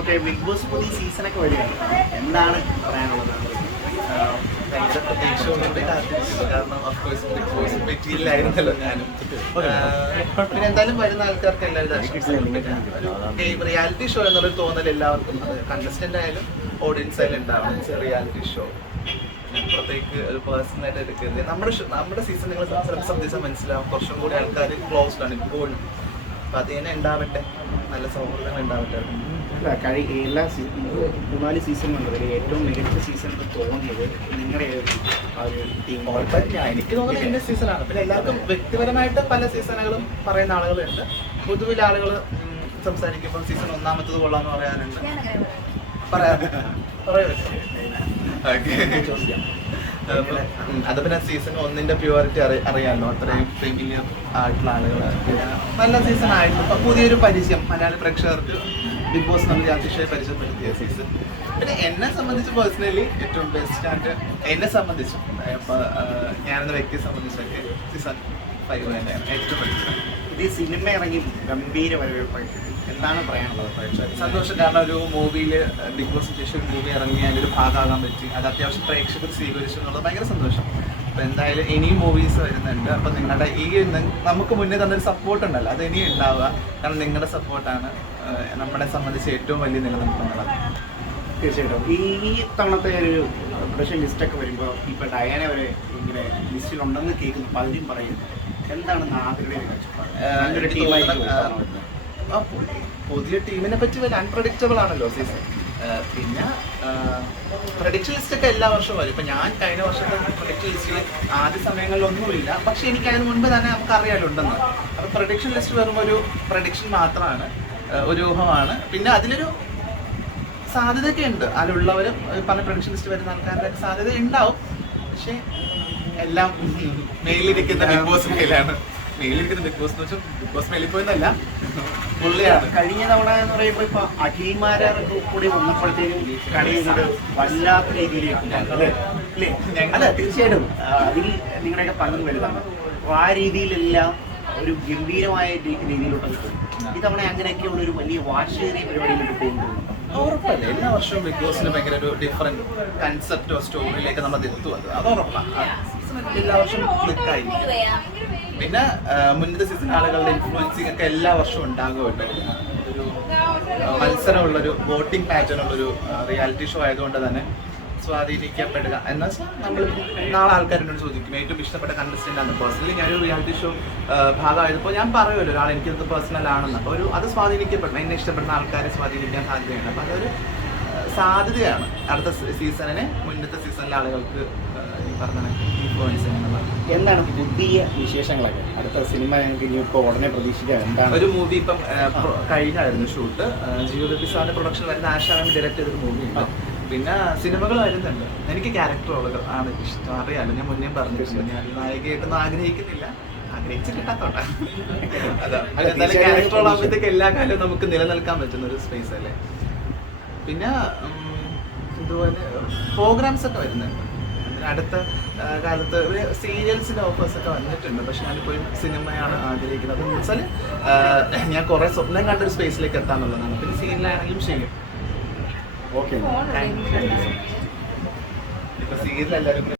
Okay big boss പുതിയ സീസണൊക്കെ വരികയാണ്. എന്താണ് പറയാനുള്ളത്? ഭയങ്കര പ്രതീക്ഷയോടുകൂടി കാത്തിരിക്കുന്നു. കാരണം അഫ്കോഴ്സ് ബിഗ് ബോസ് മെറ്റീരിയലായിരുന്നല്ലോ ഞാനും. പിന്നെ എന്തായാലും വരുന്ന ആൾക്കാർക്ക് എല്ലാവരും റിയാലിറ്റി ഷോ എന്നുള്ളൊരു തോന്നൽ എല്ലാവർക്കും കണ്ടസ്റ്റന്റ് ആയാലും ഓഡിയൻസ് ആയാലും ഉണ്ടാവും റിയാലിറ്റി ഷോ പുറത്തേക്ക് ഒരു പേഴ്സണൽ ആയിട്ട് എടുക്കരുത്. നമ്മുടെ നമ്മുടെ സീസൺ നിങ്ങൾ സംസാരിച്ച് മനസ്സിലാവും. കുറച്ചും കൂടി ആൾക്കാർ ക്ലോസ്ഡ് ആണ്. ഇപ്പോഴും. അപ്പൊ അത് തന്നെ ഉണ്ടാവട്ടെ. നല്ല സൗഹൃദങ്ങൾ ഉണ്ടാവട്ടെ. അല്ല കഴി എല്ലാ മൂന്നാൽ സീസൺ കണ്ടതിൽ ഏറ്റവും മികച്ച സീസൺ എന്ന് തോന്നിയത് നിങ്ങളുടെ ടീം ഞാൻ- എനിക്ക് തോന്നുന്നത് എന്റെ സീസണാണ് പിന്നെ എല്ലാവർക്കും വ്യക്തിപരമായിട്ട് പല സീസണുകളും പറയുന്ന ആളുകളുണ്ട്. പൊതുവിൽ ആളുകൾ സംസാരിക്കുമ്പോൾ സീസൺ ഒന്നാമത്തത് കൊള്ളാന്ന് പറയാനുണ്ട് പറയാറുണ്ട് പറയാം. അത് പിന്നെ സീസൺ ഒന്നിന്റെ പ്യൂരിറ്റി അറിയാമല്ലോ അത്രയും ഫെമിലിയർ ആയിട്ടുള്ള ആളുകൾ നല്ല സീസൺ ആയിരുന്നു. അപ്പൊ പുതിയൊരു പരിചയം. മലയാളി പ്രേക്ഷകർക്ക് ബിഗ് ബോസ് നമ്മൾ അതിശയ പരിചയപ്പെടുത്തിയ സീസൺ പിന്നെ എന്നെ സംബന്ധിച്ച് പേഴ്സണലി ഏറ്റവും ബെസ്റ്റ് ആയിട്ട് എന്നെ സംബന്ധിച്ചും ഇപ്പൊ ഞാനെന്ന വ്യക്തിയെ സംബന്ധിച്ചൊക്കെ സീസൺ ഏറ്റവും ബെസ്റ്റ് പുതിയ സിനിമ ഇറങ്ങി ഗംഭീര വരവേൽപ്പായിട്ട് എന്താണ് പറയാനുള്ളത് പ്രേക്ഷകർ സന്തോഷം. കാരണം ഒരു മൂവിയിൽ ബിഗ് ബോസ് ശേഷം ഒരു മൂവി ഇറങ്ങി അതിന്റെ ഒരു ഭാഗമാകാൻ പറ്റി. അത് അത്യാവശ്യം പ്രേക്ഷകർ സ്വീകരിച്ചു എന്നുള്ളത് ഭയങ്കര സന്തോഷം. അപ്പോൾ എന്തായാലും ഇനിയും മൂവീസ് വരുന്നുണ്ട്. അപ്പോൾ നിങ്ങളുടെ ഈ നമുക്ക് മുന്നേ തന്നൊരു സപ്പോർട്ട് ഉണ്ടല്ലോ. അത് ഇനിയും ഉണ്ടാവുക. കാരണം നിങ്ങളുടെ സപ്പോർട്ടാണ് നമ്മളെ സംബന്ധിച്ച് ഏറ്റവും വലിയ നിലനിൽപ്പുള്ളത്. തീർച്ചയായിട്ടും. ഈ ഈ തവണത്തെ ഒരു പ്രൊഡക്ഷൻ ലിസ്റ്റൊക്കെ വരുമ്പോൾ ഇപ്പോൾ ഡയാന വരെ ഇങ്ങനെ ലിസ്റ്റിലുണ്ടെന്ന് കേൾക്കുന്നു. പലരും പറയും എന്താണ് നാഗരുടെ നല്ലൊരു ടീമായിട്ട് പുതിയ- ടീമിനെ പറ്റി വലിയ അൺപ്രഡിക്റ്റബിൾ ആണല്ലോ സീസൺ പിന്നെ പ്രഡിക്ഷൻ ലിസ്റ്റ് ഒക്കെ എല്ലാ വർഷവും വരും. ഇപ്പൊ ഞാൻ കഴിഞ്ഞ വർഷത്തെ പ്രഡിക്ഷൻ ലിസ്റ്റിൽ ആദ്യ സമയങ്ങളിലൊന്നുമില്ല പക്ഷെ എനിക്ക് അതിന് മുൻപ് തന്നെ നമുക്ക് അറിയാലോ ഉണ്ടെന്ന് അപ്പൊ പ്രഡിക്ഷൻ ലിസ്റ്റ് വെറും ഒരു പ്രഡിക്ഷൻ മാത്രമാണ് ഒരു ഊഹമാണ്. പിന്നെ അതിലൊരു സാധ്യതയൊക്കെ ഉണ്ട്. അതിലുള്ളവരും പറഞ്ഞ പ്രഡിക്ഷൻ ലിസ്റ്റ് വരുന്ന ആൾക്കാരുടെ സാധ്യത ഉണ്ടാവും പക്ഷെ എല്ലാം മെയിലിരിക്കുന്ന ബിഗ് ബോസ് മെയിലാണ് മെയിലിരിക്കുന്ന ബിഗ് ബോസ് എന്ന് വെച്ചാൽ ബിഗ് ബോസ് മെയിലിൽ പോയെന്നല്ല പുള്ളിയാണ്. കഴിഞ്ഞ തവണ എന്ന് പറയുമ്പോൾ ഇപ്പൊ അഖിൽമാരൊക്കെ കൂടി വന്നപ്പോഴത്തേക്കും കളി കൊണ്ട് വല്ലാത്ത രീതിയിലാണ്. അല്ലേ? തീർച്ചയായിട്ടും. അതിൽ നിങ്ങളുടെ പങ്കും വലുതാണ്. അപ്പൊ ആ രീതിയിലെല്ലാം ഒരു ഗംഭീരമായ രീതിയിലോട്ട് നിൽക്കും ഇത്തവണ അങ്ങനെയൊക്കെയുള്ള ഒരു വലിയ വാശേറിയ പരിപാടിയിലോട്ട് പോകുന്നത് ഉറപ്പല്ലേ? എല്ലാ വർഷവും ബിഗ് ബോസിന് ഭയങ്കര ഒരു ഡിഫറെന്റ് കൺസെപ്റ്റോ സ്റ്റോറിയിലേക്ക് നമ്മൾ എത്തും അത്. അത് ഉറപ്പാണ് എല്ലാ വർഷവും ക്ലിക്കായി പിന്നെ മുൻപ് സീസൺ ആളുകളുടെ ഇൻഫ്ലുവൻസിങ് ഒക്കെ എല്ലാ വർഷവും ഉണ്ടാകുമല്ലോ ഒരു മത്സരമുള്ള മത്സരമുള്ളൊരു വോട്ടിംഗ് പാറ്റേൺ ഉള്ളൊരു റിയാലിറ്റി ഷോ ആയതുകൊണ്ട് തന്നെ സ്വാധീനിക്കപ്പെടുക. എന്ന് നമ്മൾ നാളെ ആൾക്കാരോട് ചോദിക്കും ഏറ്റവും ഇഷ്ടപ്പെട്ട കണ്ടസ്റ്റന്റ് ആണ് പേഴ്സണലി ഞാനൊരു റിയാലിറ്റി ഷോ ഭാഗമായപ്പോൾ ഞാൻ പറയുമല്ലോ ഒരാൾ എനിക്കത് പേഴ്സണൽ ആണെന്ന്. അപ്പോൾ ഒരു അത് സ്വാധീനിക്കപ്പെടും. എന്നെ ഇഷ്ടപ്പെടുന്ന ആൾക്കാരെ സ്വാധീനിക്കാൻ സാധ്യതയുണ്ട്. അപ്പോൾ അതൊരു സാധ്യതയാണ് അടുത്ത സീസണിനെ മുന്നത്തെ സീസണിലെ ആളുകൾക്ക് ഈ പറഞ്ഞ ചെയ്യുന്നുള്ളത് എന്താണ് പുതിയ വിശേഷങ്ങളൊക്കെ? അടുത്ത സിനിമ ഞങ്ങൾക്ക് ഇനി ഇപ്പോൾ ഉടനെ പ്രതീക്ഷിക്കാം. എന്താണ്? ഒരു മൂവി ഇപ്പം കഴിഞ്ഞായിരുന്നു ഷൂട്ട് ജിയോ ബിസാന്റെ പ്രൊഡക്ഷൻ വരുന്ന ആശാമി ഡയറക്റ്റ് ചെയ്തൊരു മൂവി ഉണ്ട്. പിന്നെ സിനിമകൾ വരുന്നുണ്ട്. എനിക്ക് ക്യാരക്ടറുകൾ ആണ് ഇഷ്ടം. അറിയാലോ ഞാൻ മുന്നേ പറഞ്ഞിട്ടുണ്ട്. ഞാൻ നായികയായിട്ടൊന്നും ആഗ്രഹിക്കുന്നില്ല. ആഗ്രഹിച്ച് കിട്ടാത്തോട്ടെ. അതാ. ക്യാരക്ടറുകളാകുമ്പോഴത്തേക്ക് എല്ലാ കാലവും നമുക്ക് നിലനിൽക്കാൻ പറ്റുന്ന ഒരു സ്പേസ് അല്ലേ? പിന്നെ ഇതുപോലെ പ്രോഗ്രാംസ് ഒക്കെ വരുന്നുണ്ട്. അടുത്ത കാലത്ത് ഒരു സീരിയൽസിന്റെ ഓഫേഴ്സ് ഒക്കെ വന്നിട്ടുണ്ട്. പക്ഷെ ഞാനിപ്പോഴും സിനിമയാണ് ആഗ്രഹിക്കുന്നത്. അതെന്ന് വെച്ചാൽ ഞാൻ കുറേ സ്വപ്നം കണ്ടൊരു സ്പേസിലേക്ക് എത്താന്നുള്ളതാണ്. പിന്നെ സീരിയലാണെങ്കിലും ചെയ്യും ഓക്കെ. ഇപ്പോൾ സീരിയൽ എല്ലാവരും